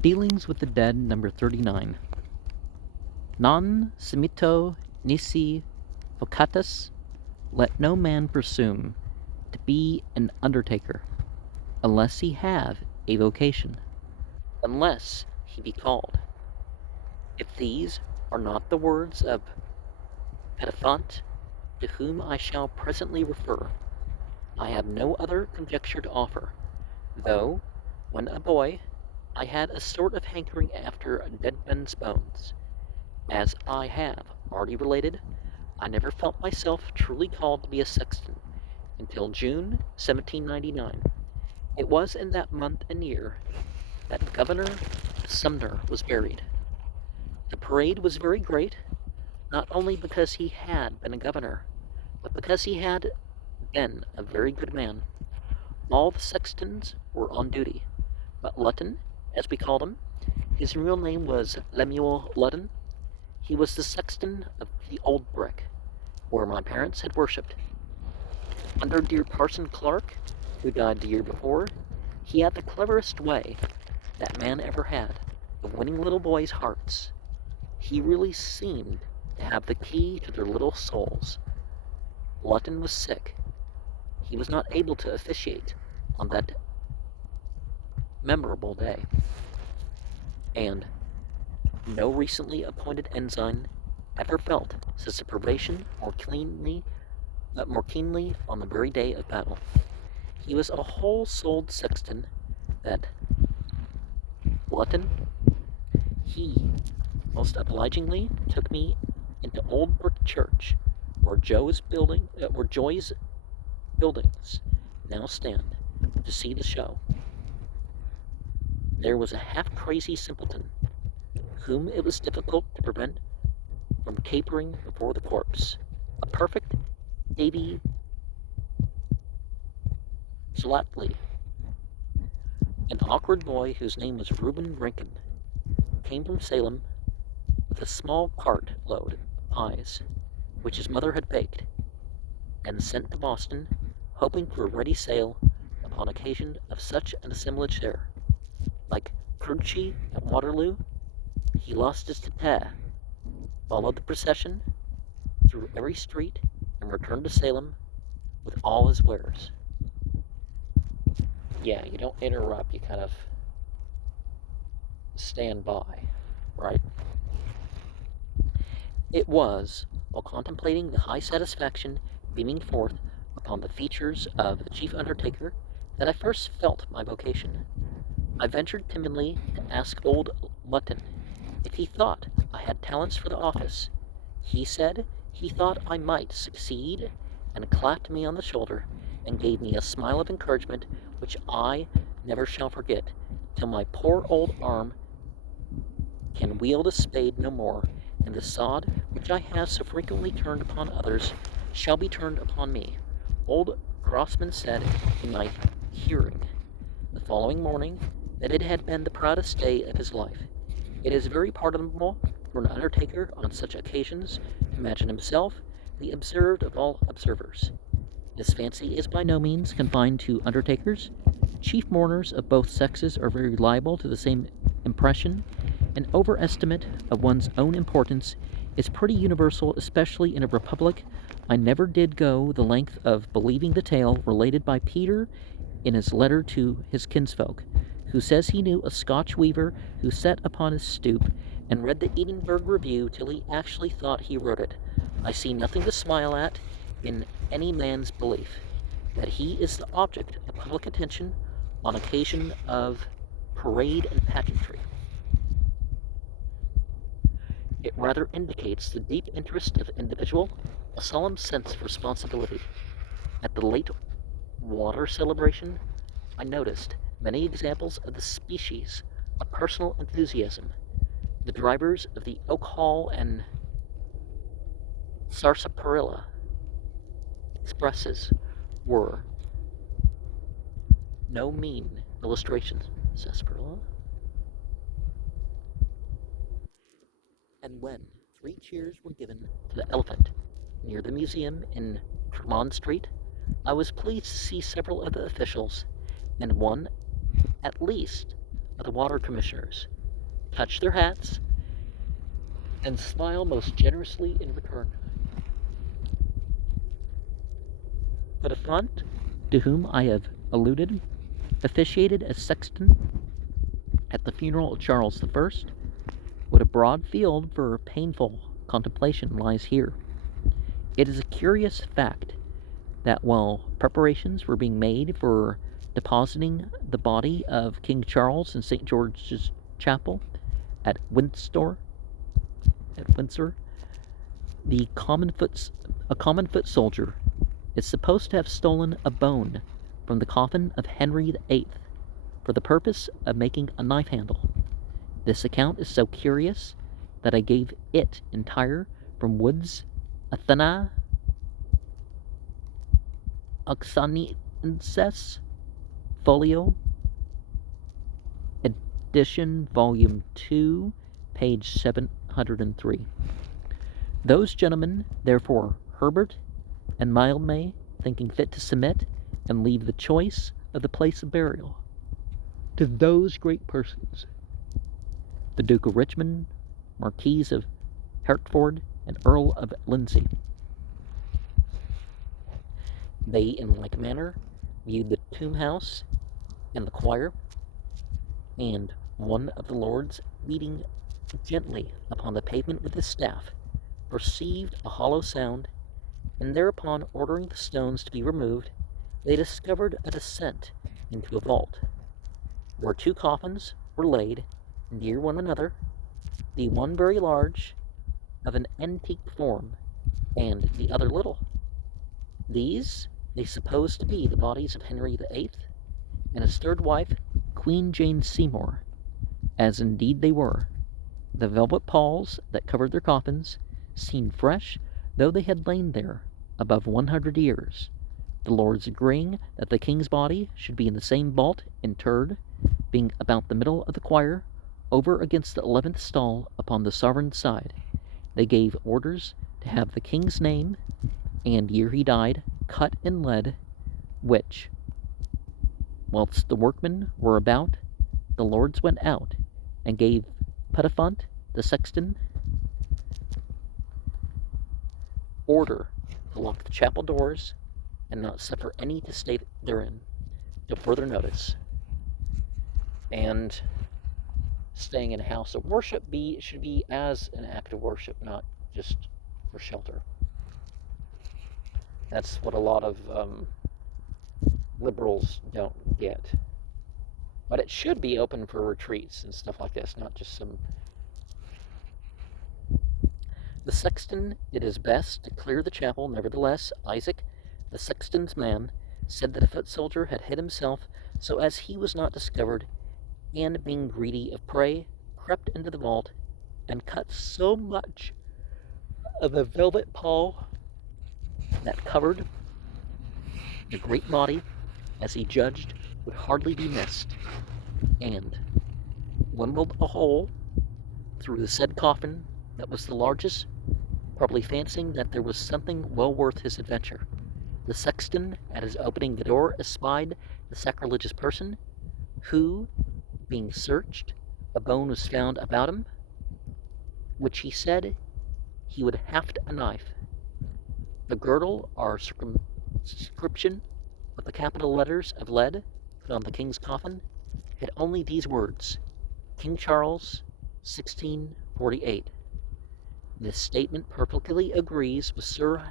Dealings with the Dead, number 39. Non semito nisi vocatus, let no man presume to be an undertaker, unless he have a vocation, unless he be called. If these are not the words of Petafont, to whom I shall presently refer, I have no other conjecture to offer, though, when a boy, I had a sort of hankering after dead men's bones. As I have already related, I never felt myself truly called to be a sexton until June 1799. It was in that month and year that Governor Sumner was buried. The parade was very great, not only because he had been a governor, but because he had been a very good man. All the sextons were on duty, but Luton, as we called him, his real name was Lemuel Luton. He was the sexton of the Old Brick, where my parents had worshipped. Under dear Parson Clark, who died the year before, he had the cleverest way that man ever had of winning little boys' hearts. He really seemed to have the key to their little souls. Luton was sick. He was not able to officiate on that memorable day, and no recently appointed ensign ever felt such a privation more keenly on the very day of battle. He was a whole-souled sexton, that Luton. He most obligingly took me into Old Brick Church, where Joy's buildings now stand, to see the show. There was a half-crazy simpleton, whom it was difficult to prevent from capering before the corpse, a perfect Davy Zlatley. An awkward boy whose name was Reuben Rankin came from Salem with a small cart load of pies, which his mother had baked, and sent to Boston, hoping for a ready sale upon occasion of such an assemblage there. Like Crucci at Waterloo, he lost his tete, followed the procession through every street, and returned to Salem with all his wares. Yeah, you don't interrupt, you kind of stand by, right? It was, while contemplating the high satisfaction beaming forth upon the features of the chief undertaker, that I first felt my vocation. I ventured timidly to ask old Luton if he thought I had talents for the office. He said he thought I might succeed, and clapped me on the shoulder, and gave me a smile of encouragement which I never shall forget, till my poor old arm can wield a spade no more, and the sod which I have so frequently turned upon others shall be turned upon me. Old Grossman said in my hearing the following morning that it had been the proudest day of his life. It is very pardonable for an undertaker on such occasions to imagine himself the observed of all observers. This fancy is by no means confined to undertakers. Chief mourners of both sexes are very liable to the same impression. An overestimate of one's own importance is pretty universal, especially in a republic. I never did go the length of believing the tale related by Peter in his letter to his kinsfolk, who says he knew a Scotch weaver who sat upon his stoop and read the Edinburgh Review till he actually thought he wrote it. I see nothing to smile at in any man's belief that he is the object of public attention on occasion of parade and pageantry. It rather indicates the deep interest of the individual, a solemn sense of responsibility. At the late water celebration, I noticed many examples of the species of personal enthusiasm. The drivers of the Oak Hall and Sarsaparilla expresses were no mean illustrations. Sarsaparilla? And when 3 cheers were given to the elephant near the museum in Tremont Street, I was pleased to see several of the officials, and one at least of the water commissioners, touch their hats, and smile most generously in return. But a font, to whom I have alluded, officiated as sexton at the funeral of Charles I. What a broad field for painful contemplation lies here. It is a curious fact that while preparations were being made for depositing the body of King Charles in St. George's Chapel at Windsor, a common foot soldier is supposed to have stolen a bone from the coffin of Henry VIII for the purpose of making a knife handle. This account is so curious that I gave it entire from Wood's Athena Oxoniensis, Folio, edition, volume 2, page 703. Those gentlemen, therefore, Herbert and Mildmay, thinking fit to submit and leave the choice of the place of burial to those great persons, the Duke of Richmond, Marquis of Hertford, and Earl of Lindsey. They, in like manner, viewed the tomb house and the choir, and one of the lords, beating gently upon the pavement with his staff, perceived a hollow sound, and thereupon ordering the stones to be removed, they discovered a descent into a vault, where two coffins were laid near one another, the one very large, of an antique form, and the other little. These they supposed to be the bodies of Henry VIII and his third wife, Queen Jane Seymour, as indeed they were. The velvet palls that covered their coffins seemed fresh, though they had lain there above 100 years, the lords agreeing that the king's body should be in the same vault interred, being about the middle of the choir, over against the 11th stall upon the sovereign's side. They gave orders to have the king's name and year he died cut in lead, which, whilst the workmen were about, the lords went out and gave Petafont, the sexton, order to lock the chapel doors and not suffer any to stay therein till further notice. And staying in a house of worship should be as an act of worship, not just for shelter. That's what a lot of liberals don't get. But it should be open for retreats and stuff like this, not just some... The sexton did his best to clear the chapel. Nevertheless, Isaac, the sexton's man, said that a foot soldier had hid himself so as he was not discovered, and being greedy of prey, crept into the vault and cut so much of the velvet pall that covered the great body, as he judged would hardly be missed, and wimbled a hole through the said coffin that was the largest, probably fancying that there was something well worth his adventure. The sexton, at his opening the door, espied the sacrilegious person, who, being searched, a bone was found about him, which he said he would haft a knife. The girdle, or circumscription, with the capital letters of lead put on the king's coffin, had only these words: King Charles, 1648. This statement perfectly agrees with Sir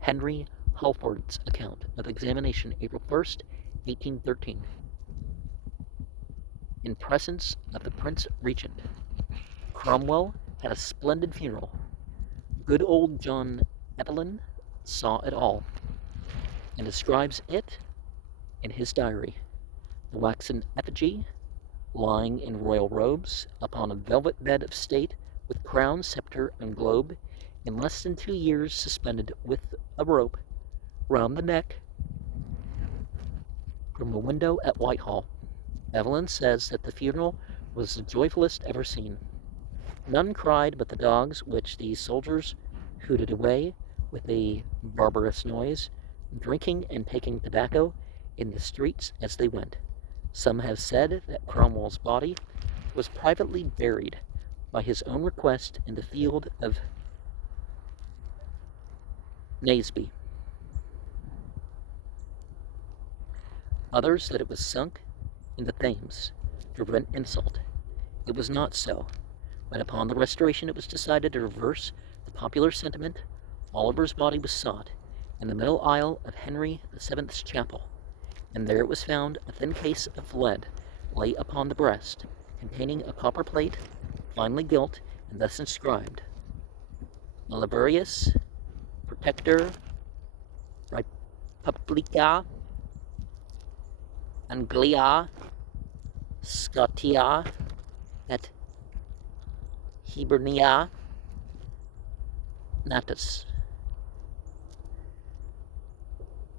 Henry Halford's account of the examination April 1st, 1813, in presence of the Prince Regent. Cromwell had a splendid funeral. Good old John Evelyn saw it all, and describes it in his diary. The waxen effigy, lying in royal robes upon a velvet bed of state, with crown, scepter, and globe, in less than 2 years suspended with a rope round the neck from a window at Whitehall. Evelyn says that the funeral was the joyfulest ever seen. None cried but the dogs, which these soldiers hooted away with a barbarous noise, drinking and taking tobacco in the streets as they went. Some have said that Cromwell's body was privately buried by his own request in the field of Naseby. Others that it was sunk in the Thames to prevent insult. It was not so, but upon the Restoration it was decided to reverse the popular sentiment. Oliver's body was sought in the middle aisle of Henry VII's chapel, and there it was found a thin case of lead lay upon the breast, containing a copper plate, finely gilt, and thus inscribed: Maliburius Protector Republica Anglia Scotia et Hibernia Natus.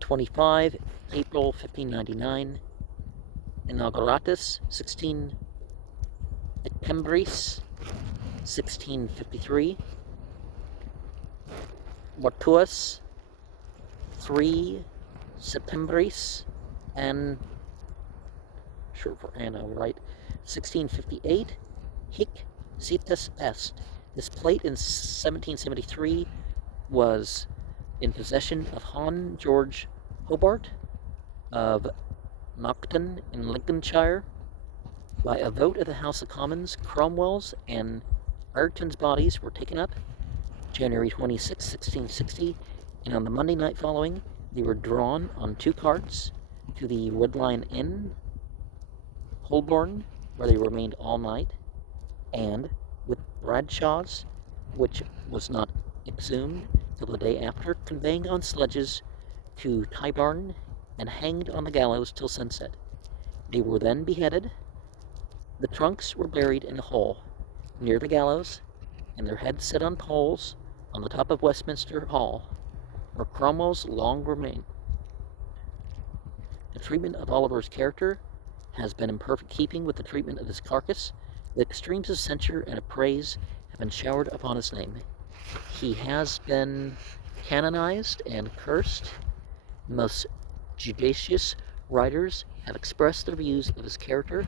25 April 1599. Inauguratus 16 Septembris 1653. Mortuus 3 Septembris and short for anno, right? 1658. Hic situs est. This plate in 1773 was in possession of Hon George Hobart of Naughton in Lincolnshire. By a vote of the House of Commons, Cromwell's and Ayrton's bodies were taken up January 26, 1660, and on the Monday night following, they were drawn on 2 carts to the Red Lion Inn, Holborn, where they remained all night, and with Bradshaw's, which was not exhumed till the day after, conveying on sledges to Tyburn and hanged on the gallows till sunset. They were then beheaded. The trunks were buried in a hole near the gallows, and their heads set on poles on the top of Westminster Hall, where Cromwell's long remain. The treatment of Oliver's character has been in perfect keeping with the treatment of his carcass. The extremes of censure and of praise have been showered upon his name. He has been canonized and cursed. The most judicious writers have expressed their views of his character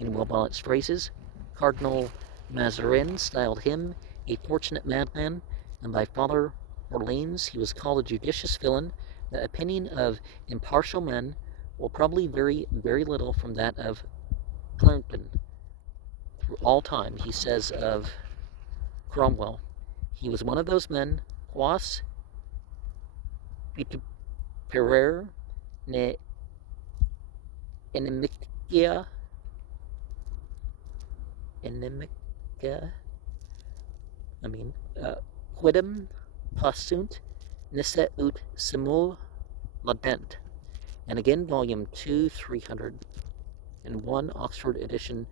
in well-balanced phrases. Cardinal Mazarin styled him a fortunate madman, and by Father Orleans he was called a judicious villain. The opinion of impartial men will probably vary very little from that of Clarendon. Through all time, he says of Cromwell, he was one of those men, quas vituperer ne inimicia, quidem possunt nisse ut simul laudent. And again, volume 2, 301, Oxford edition,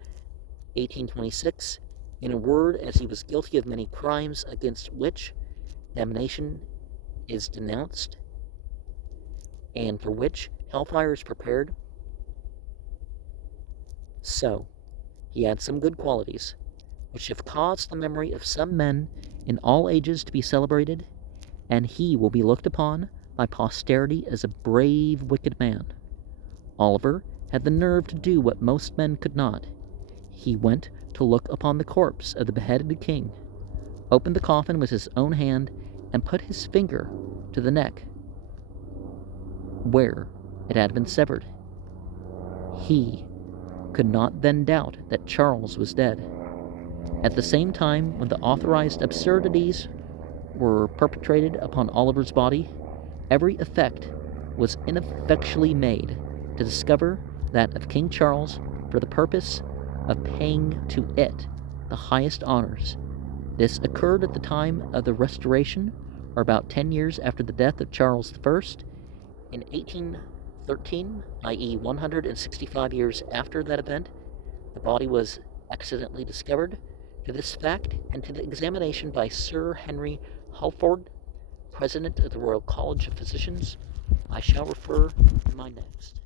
1826. In a word, as he was guilty of many crimes against which damnation is denounced, and for which hellfire is prepared, so he had some good qualities, which have caused the memory of some men in all ages to be celebrated, and he will be looked upon by posterity as a brave, wicked man. Oliver had the nerve to do what most men could not. He went to look upon the corpse of the beheaded king, opened the coffin with his own hand, and put his finger to the neck, where it had been severed. He could not then doubt that Charles was dead. At the same time, when the authorized absurdities were perpetrated upon Oliver's body, every effort was ineffectually made to discover that of King Charles for the purpose of paying to it the highest honors. This occurred at the time of the Restoration, or about 10 years after the death of Charles I. In 1813, i.e. 165 years after that event, the body was accidentally discovered. To this fact, and to the examination by Sir Henry Halford, President of the Royal College of Physicians, I shall refer in my next.